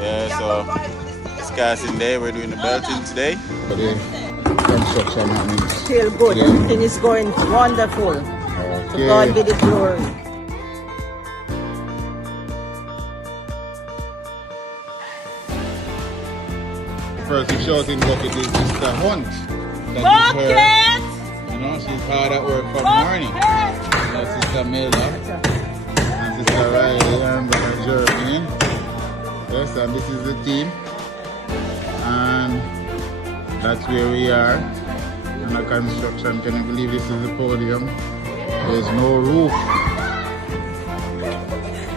Yeah, so it's casting day. We're doing the belting today. Okay. Construction happening. Still good. Yeah. Everything is going wonderful. To God be the glory. First, the shouting bucket is Mr. Hunt. Bucket! You know, she's hard at work from morning. That's Sister Melda and Sister Riley and Brother Jeremy. Yes, and this is the team. And that's where we are. And the construction, can you believe this is the podium? There's no roof.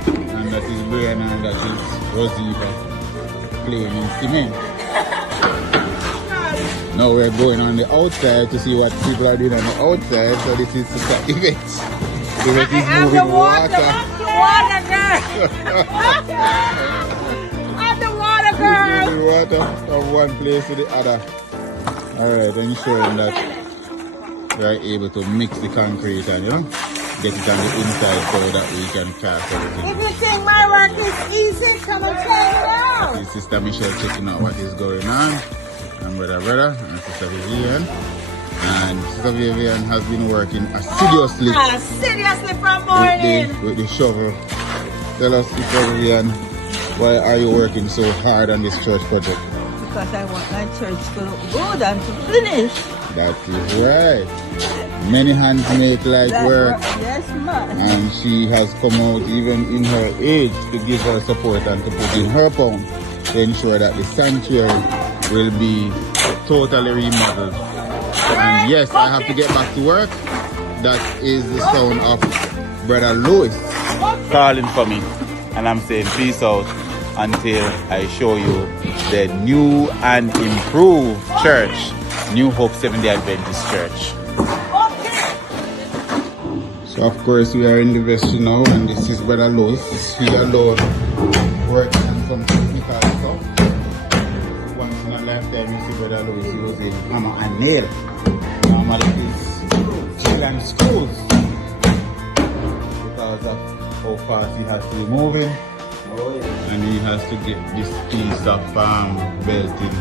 And that is Brian and that is Rosiva playing in cement. Now we're going on the outside to see what people are doing on the outside. So this is Sister Yvette. Yvette is moving water. Water girl! I'm the water girl! Moving water from one place to the other. Alright, ensuring that we are able to mix the concrete and, you know, get it on the inside so that we can cast everything. If you think my work is easy, come and check it out! This is Sister Michelle checking out what is going on. And Brother and Sister Vivian. And Sister Vivian has been working assiduously. Seriously from morning! With the shovel. Tell us, Sister Vivian, why are you working so hard on this church project? Because I want my church to look good and to finish. That is right. Many hands make light work. Yes, man. And she has come out even in her age to give her support and to put in her pound to ensure that the sanctuary will be totally remodeled. And yes, I have to get back to work. That is the sound of Brother Louis calling for me. And I'm saying peace out until I show you the new and improved church, New Hope SDA Harvest Church. So of course we are in the vestry now, and this is Brother Louis. He alone working on some technical stuff. Once in a lifetime you see Brother Louis using hammer and nail. Normally it is drill and screws because of how fast he has to be moving. And he has to get this piece of belting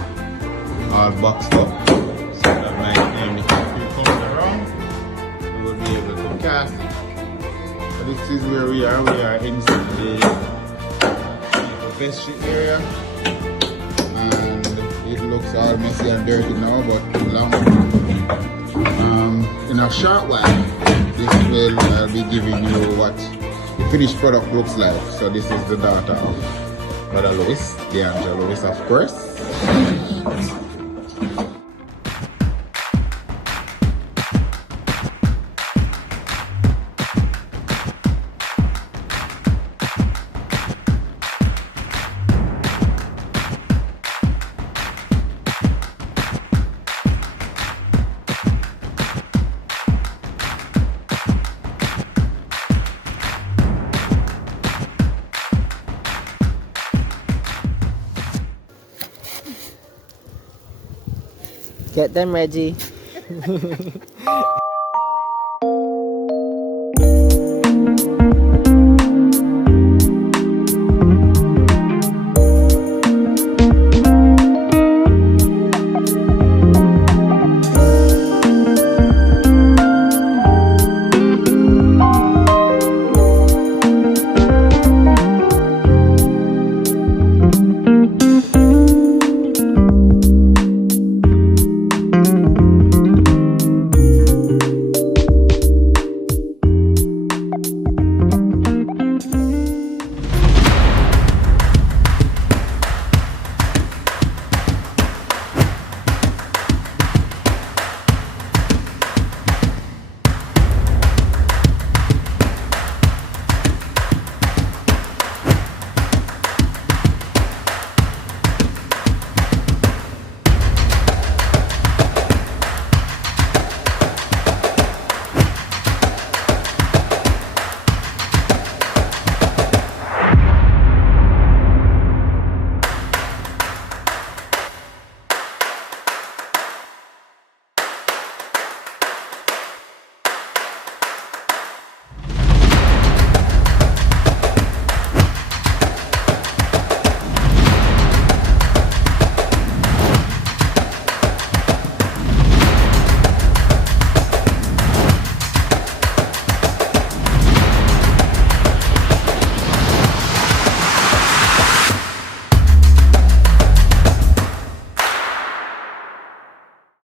all boxed up so that by the time the concrete comes around, we will be able to cast it. So this is where we are. We are inside the vestry area, and it looks all messy and dirty now, but in a short while, this will be giving you what the finished product looks like. So this is the daughter of Brother Louis, the Angel Louis, of course. Get them ready.